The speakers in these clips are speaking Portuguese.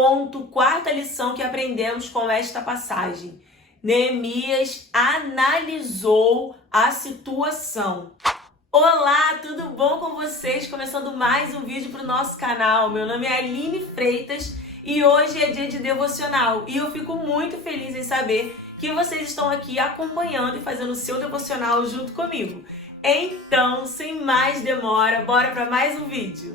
ponto, quarta lição que aprendemos com esta passagem. Neemias analisou a situação. Olá, tudo bom com vocês? Começando mais um vídeo para o nosso canal. Meu nome é Aline Freitas e hoje é dia de devocional. E eu fico muito feliz em saber que vocês estão aqui acompanhando e fazendo o seu devocional junto comigo. Então, sem mais demora, bora para mais um vídeo.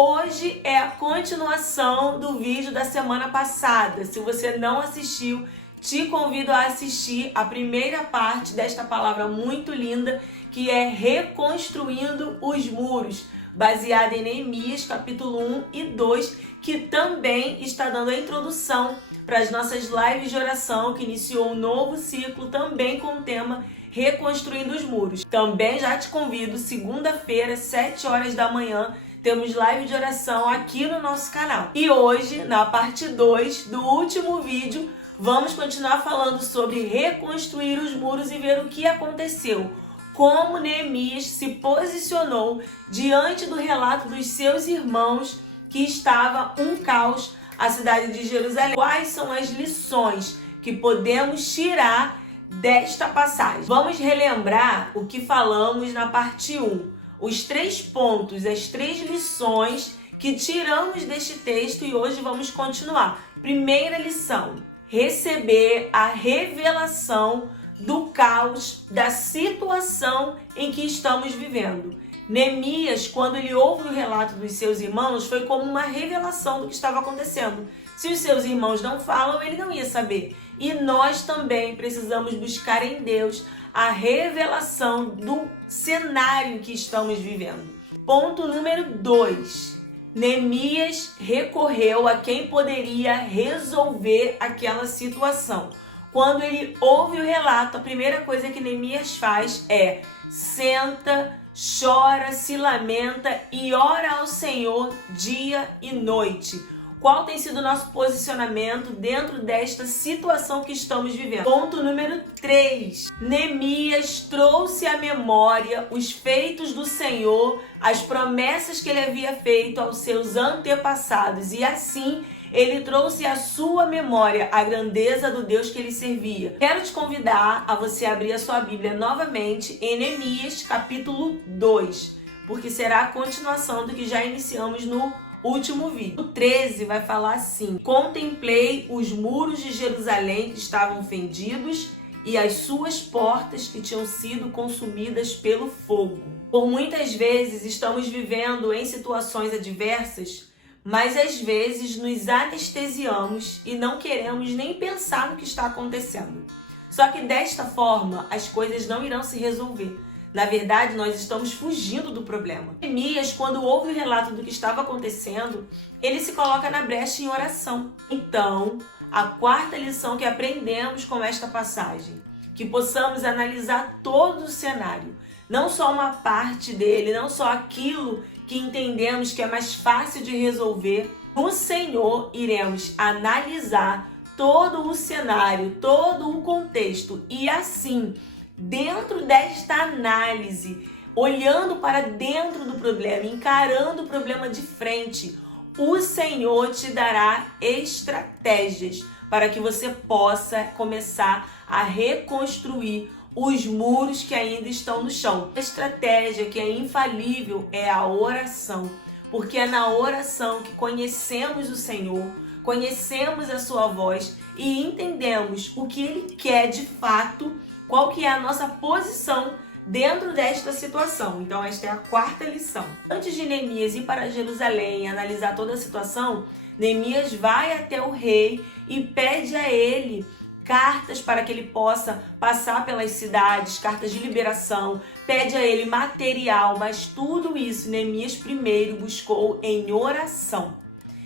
Hoje é a continuação do vídeo da semana passada. Se você não assistiu, te convido a assistir a primeira parte desta palavra muito linda, que é Reconstruindo os Muros, baseada em Neemias, capítulo 1 e 2, que também está dando a introdução para as nossas lives de oração, que iniciou um novo ciclo, também com o tema Reconstruindo os Muros. Também já te convido, segunda-feira, 7 horas da manhã, temos live de oração aqui no nosso canal. E hoje, na parte 2 do último vídeo, vamos continuar falando sobre reconstruir os muros e ver o que aconteceu. Como Neemias se posicionou diante do relato dos seus irmãos que estava um caos a cidade de Jerusalém. Quais são as lições que podemos tirar desta passagem? Vamos relembrar o que falamos na parte 1. Os 3 pontos, as 3 lições que tiramos deste texto e hoje vamos continuar. Primeira lição: receber a revelação do caos, da situação em que estamos vivendo. Neemias, quando ele ouve o relato dos seus irmãos, foi como uma revelação do que estava acontecendo. Se os seus irmãos não falam, ele não ia saber. E nós também precisamos buscar em Deus a revelação do cenário em que estamos vivendo. Ponto número 2. Neemias recorreu a quem poderia resolver aquela situação. Quando ele ouve o relato, a primeira coisa que Neemias faz é senta, chora, se lamenta e ora ao Senhor dia e noite. Qual tem sido o nosso posicionamento dentro desta situação que estamos vivendo? Ponto número 3. Neemias trouxe à memória os feitos do Senhor, as promessas que ele havia feito aos seus antepassados. E assim, ele trouxe à sua memória a grandeza do Deus que ele servia. Quero te convidar a você abrir a sua Bíblia novamente em Neemias, capítulo 2, porque será a continuação do que já iniciamos no último vídeo. O 13 vai falar assim: contemplei os muros de Jerusalém que estavam fendidos e as suas portas que tinham sido consumidas pelo fogo. Por muitas vezes estamos vivendo em situações adversas, mas às vezes nos anestesiamos e não queremos nem pensar no que está acontecendo. Só que desta forma as coisas não irão se resolver. Na verdade, nós estamos fugindo do problema. Neemias, quando ouve o relato do que estava acontecendo, ele se coloca na brecha em oração. Então, a quarta lição que aprendemos com esta passagem, que possamos analisar todo o cenário, não só uma parte dele, não só aquilo que entendemos que é mais fácil de resolver. No Senhor, iremos analisar todo o cenário, todo o contexto e assim, dentro desta análise, olhando para dentro do problema, encarando o problema de frente, o Senhor te dará estratégias para que você possa começar a reconstruir os muros que ainda estão no chão. A estratégia que é infalível é a oração, porque é na oração que conhecemos o Senhor, conhecemos a sua voz e entendemos o que Ele quer de fato, qual que é a nossa posição dentro desta situação. Então esta é a quarta lição. Antes de Neemias ir para Jerusalém e analisar toda a situação, Neemias vai até o rei e pede a ele cartas para que ele possa passar pelas cidades, cartas de liberação, pede a ele material, mas tudo isso Neemias primeiro buscou em oração.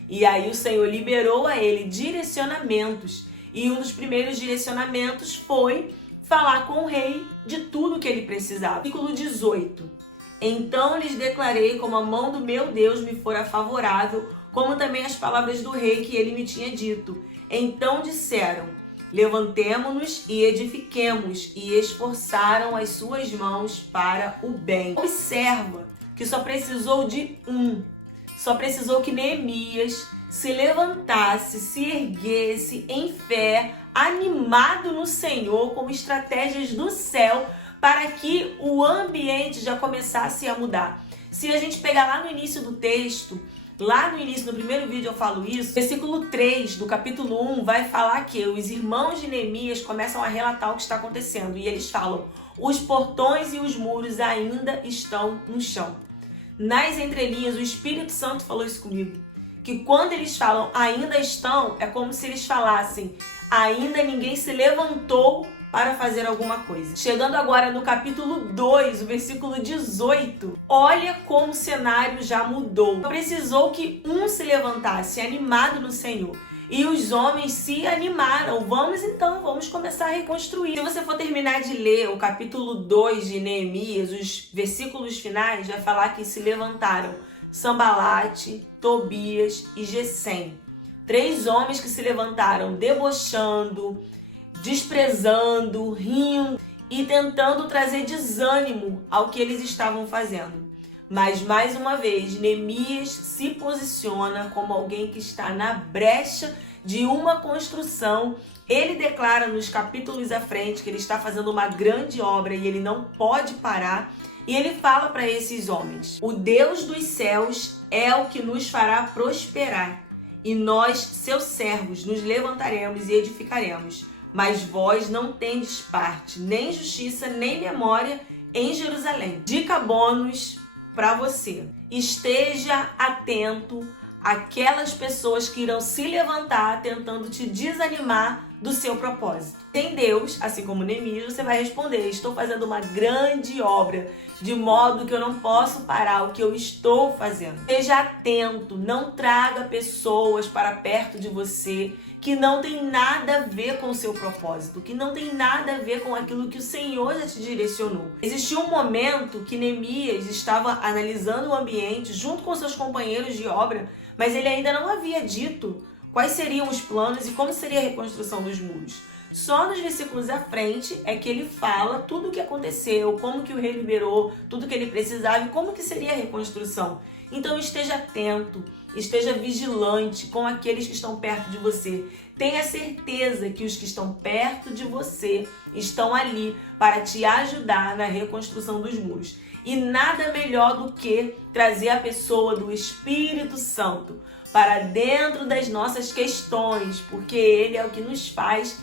E aí o Senhor liberou a ele direcionamentos, e um dos primeiros direcionamentos foi falar com o rei de tudo que ele precisava. Versículo 18. Então lhes declarei como a mão do meu Deus me fora favorável, como também as palavras do rei que ele me tinha dito. Então disseram: levantemo-nos e edifiquemos, e esforçaram as suas mãos para o bem. Observa que só precisou de um. Só precisou que Neemias se levantasse, se erguesse em fé, animado no Senhor, com estratégias do céu, para que o ambiente já começasse a mudar. Se a gente pegar lá no início do texto, lá no início, no primeiro vídeo eu falo isso, versículo 3 do capítulo 1 vai falar que os irmãos de Neemias começam a relatar o que está acontecendo. E eles falam, os portões e os muros ainda estão no chão. Nas entrelinhas, o Espírito Santo falou isso comigo. Que quando eles falam ainda estão, é como se eles falassem ainda ninguém se levantou para fazer alguma coisa. Chegando agora no capítulo 2, o versículo 18, olha como o cenário já mudou. Precisou que um se levantasse, animado no Senhor. E os homens se animaram. Vamos começar a reconstruir. Se você for terminar de ler o capítulo 2 de Neemias, os versículos finais, vai falar que se levantaram Sambalate, Tobias e Gesem. 3 homens que se levantaram debochando, desprezando, rindo e tentando trazer desânimo ao que eles estavam fazendo. Mas, mais uma vez, Neemias se posiciona como alguém que está na brecha de uma construção. Ele declara nos capítulos à frente que ele está fazendo uma grande obra e ele não pode parar. E ele fala para esses homens, o Deus dos céus é o que nos fará prosperar. E nós, seus servos, nos levantaremos e edificaremos. Mas vós não tendes parte, nem justiça, nem memória em Jerusalém. Dica bônus para você. Esteja atento àquelas pessoas que irão se levantar tentando te desanimar do seu propósito. Em Deus, assim como Neemias, você vai responder, estou fazendo uma grande obra, de modo que eu não posso parar o que eu estou fazendo. Esteja atento, não traga pessoas para perto de você que não tem nada a ver com o seu propósito, que não tem nada a ver com aquilo que o Senhor já te direcionou. Existiu um momento que Neemias estava analisando o ambiente junto com seus companheiros de obra, mas ele ainda não havia dito quais seriam os planos e como seria a reconstrução dos muros. Só nos versículos à frente é que ele fala tudo o que aconteceu, como que o rei liberou, tudo que ele precisava e como que seria a reconstrução. Então esteja atento, esteja vigilante com aqueles que estão perto de você. Tenha certeza que os que estão perto de você estão ali para te ajudar na reconstrução dos muros. E nada melhor do que trazer a pessoa do Espírito Santo para dentro das nossas questões, porque ele é o que nos faz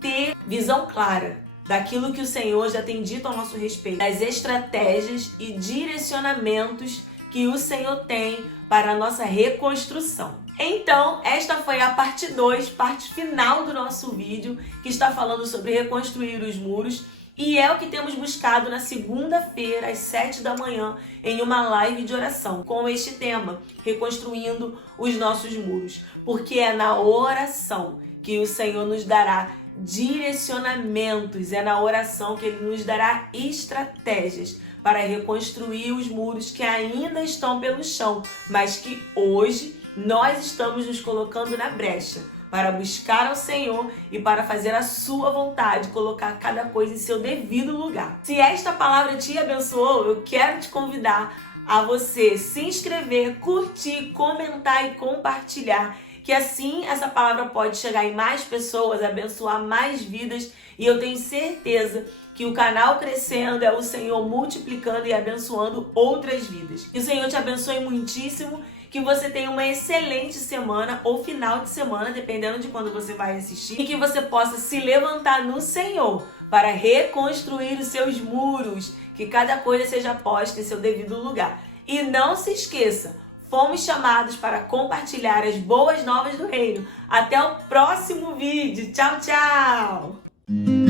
ter visão clara daquilo que o Senhor já tem dito ao nosso respeito, das estratégias e direcionamentos que o Senhor tem para a nossa reconstrução. Então, esta foi a parte 2, parte final do nosso vídeo, que está falando sobre reconstruir os muros. E é o que temos buscado na segunda-feira, às 7 da manhã, em uma live de oração, com este tema, reconstruindo os nossos muros. Porque é na oração que o Senhor nos dará direcionamentos, é na oração que Ele nos dará estratégias para reconstruir os muros que ainda estão pelo chão, mas que hoje nós estamos nos colocando na brecha para buscar ao Senhor e para fazer a sua vontade, colocar cada coisa em seu devido lugar. Se esta palavra te abençoou, eu quero te convidar a você se inscrever, curtir, comentar e compartilhar, que assim essa palavra pode chegar em mais pessoas, abençoar mais vidas, e eu tenho certeza que o canal crescendo é o Senhor multiplicando e abençoando outras vidas. Que o Senhor te abençoe muitíssimo, que você tenha uma excelente semana ou final de semana, dependendo de quando você vai assistir, e que você possa se levantar no Senhor para reconstruir os seus muros, que cada coisa seja posta em seu devido lugar. E não se esqueça, fomos chamados para compartilhar as boas novas do reino. Até o próximo vídeo. Tchau, tchau!